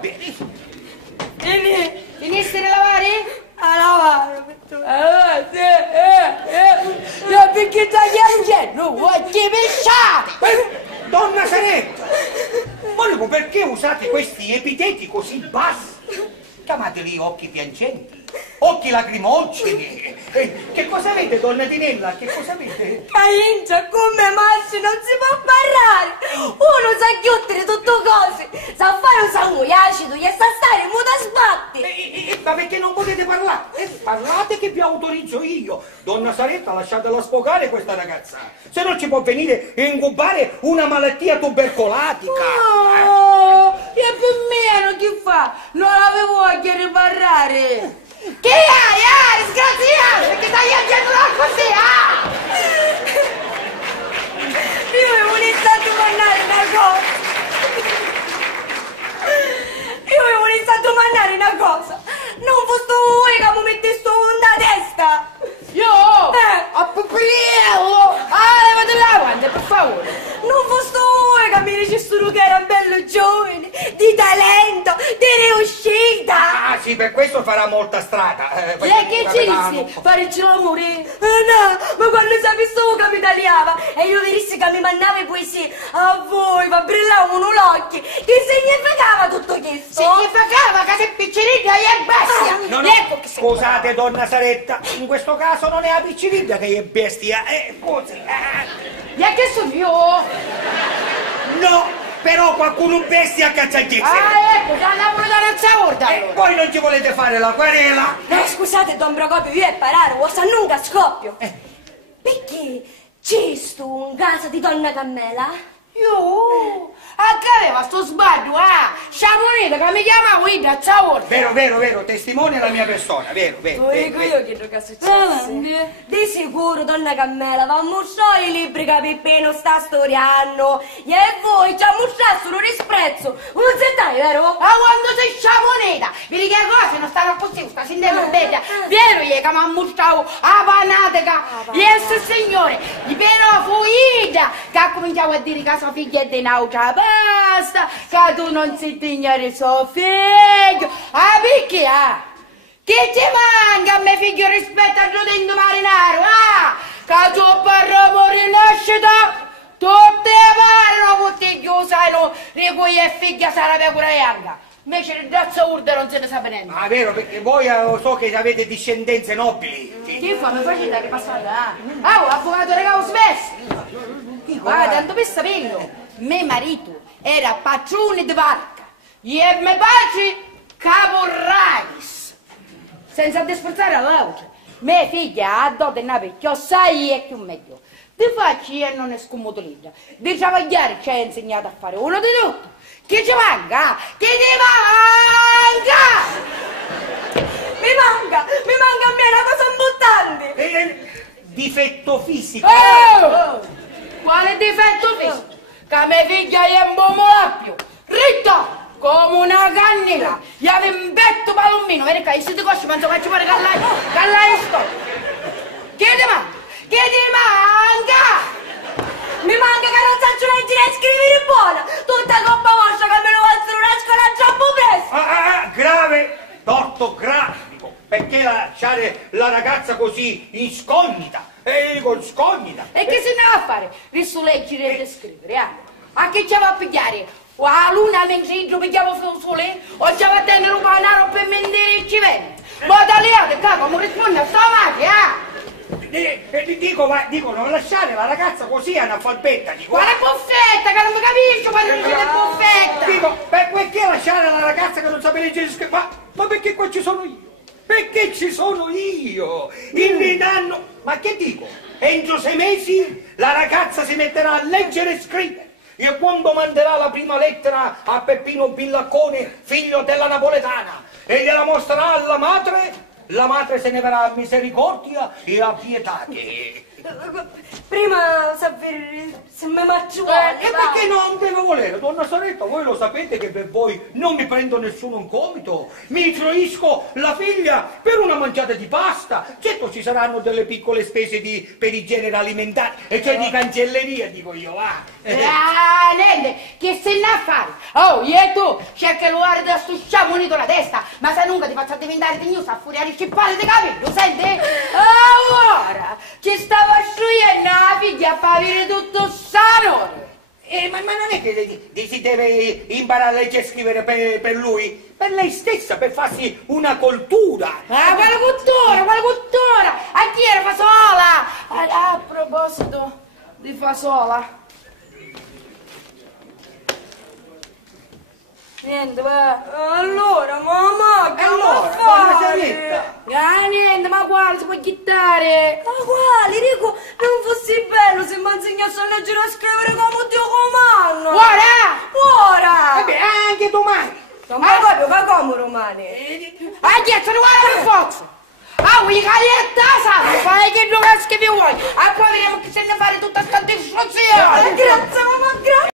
Bene. Finiste di lavare? A lavare, no, perché tagliare non vuoi che pesciate! Donna Saretta, volevo perché usate questi epiteti così bassi? Chiamateli occhi piangenti, occhi lacrimogeni. Che cosa avete, donna Tinella? Che cosa avete? Caingia, come Massi non si può parlare! Uno sa chiudere tutte cose, sa fare un sangue acido, gli sa stare muta sbatti! Ma perché non potete parlare? Parlate che vi autorizzo io. Donna Saretta, lasciatela sfogare questa ragazza. Se no ci può venire a incubare una malattia tubercolatica. Oh, e per me non ti fa? Non avevo voglia di parlare! Che hai, disgraziato? Perché stai piangendo così, ah? Io avevo iniziato a mandare una cosa. Non foste voi che mi metteste una testa. Io? A Pupriello! Levate la guardia, per favore! Non foste voi che mi dicessero che era bello giovane, di talento, di riuscita. Ah sì, per questo farà molta strada. Che ci dissi? Fare l'amore? No, ma quando sapessi che mi tagliava e io vi dissi che mi mandava poesie, a voi va brillavano l'occhio, che significava tutto questo? Significava che sei piccerina e bestia! No, Ecco che scusate, donna Saretta, in questo caso non è la picciniglia che è bestia, scusi. E che sono io? No, però qualcuno bestia cacciagliese. Ecco, che lavoro da razzaorda allora! Poi non ci volete fare la querela? Scusate, Don Procopio, io è parare, vuoi sa nunca scoppio. Perché c'è sto un caso di donna Cammela? Io? Anche aveva sto sbaglio, Sciamoneta che mi chiamavo io da razzaorda! Vero, testimone la mia persona, vero. Lo dico io che è successo. Di sicuro, donna Cammela, va a mostrare i libri che Peppino sta storiando. E voi ci ha mostrato un disprezzo. Non sentai, vero? Ma quando sei Sciamoneta, vedi che cose non stanno così, sta sentendo bene. Vero che mi ha mostrato a panatica. Yes, signore, però fu Ida che ha cominciato a dire che sua figlia è di un'altra basta, che tu non sei degna di suo figlio. Perché, Che ti manca a mio figlio rispetto al rodendo marinaro, Che tu parlo rinascita, tutte parlano con te chiusano, di cui è figlia sarà per cura larga. Invece il razzo urda non se ne sa niente. Ah, vero, perché voi so che avete discendenze nobili. Che fa? Mi facete ripassare, avvocato regalo smesso. Tanto per saperlo, mio marito era padrone di barca e me pace caporrais. Senza disprezzare l'altro, mia figlia ha dato una vecchia, sai e più meglio. Ti facci e non è scomodo libro. Di travagliare ci ha insegnato a fare uno di tutto. Che ci manca? Che ti manca? Mi manca a me una cosa importante. Difetto fisico. Quale difetto fisico? Che mia figlia è un buon lappio, ritta come una cannella, gli aveva un betto palombino, vedi che se ti costi penso che ci pare che lei sto. Che ti manca? Che ti manca? Mi manca che non faccio leggere e scrivere buona. Tutta colpa vostra che me lo faccio una scuola troppo presto. Grave, torto grafico, perché lasciare la ragazza così inscognita? Scognita. E che se ne va a fare? Visto leggere e scrivere, A che ci va a pigliare? O a luna mentre io pigliavo sul sole? O ci va a tenere un panaro per mendere il civente? Ma da lì, capo, non risponde a sta macchina, Dico, non lasciare la ragazza così analfabeta. Quale buffetta, che non mi capisco quando dice buffetta? Dico, perché lasciare la ragazza che non sa leggere e scrivere? Ma perché qua ci sono io? Perché ci sono io? Il danno. Ma che dico? Entro 6 mesi la ragazza si metterà a leggere e scrivere. E quando manderà la prima lettera a Peppino Billaccone, figlio della napoletana, e gliela mostrerà alla madre, la madre se ne verrà a misericordia e a pietà. Prima sapere se mi faccio male. E perché non deve volere, donna Saretta? Voi lo sapete che per voi non mi prendo nessuno in comito, mi fruisco la figlia per una mangiata di pasta. Certo ci saranno delle piccole spese per i generi alimentari e cioè di cancelleria, dico io, va. Nende, che se ne a fare? Oh, io e tu, c'è che lo guarda sto sciamonito la testa, ma se nunca ti faccio diventare di news a furia di cippare di capello, senti? Ora, ci stava sciogliendo la figlia per avere tutto sano. Ma non è che si deve imparare a leggere e scrivere per lui? Per lei stessa, per farsi una cultura. Ah, quale cultura? A chi era fasola? A proposito di fasola. Niente, va. Allora, mamma, che Allora, vuoi donna fare? Saretta. Niente, ma guarda, si può chittare. Ma quale, Rico, non fossi bello se mi insegnasse a leggere e a scrivere come Dio comanda. Ora! Ora! Beh, anche domani. Non mi proprio fa come romani. Dietro, guarda per forza! Ah, vuoi calietta, sai? Fai che non che vi vuoi! Ah, poi vediamo che se ne fare tutta sta discussione! Grazie, mamma, grazie.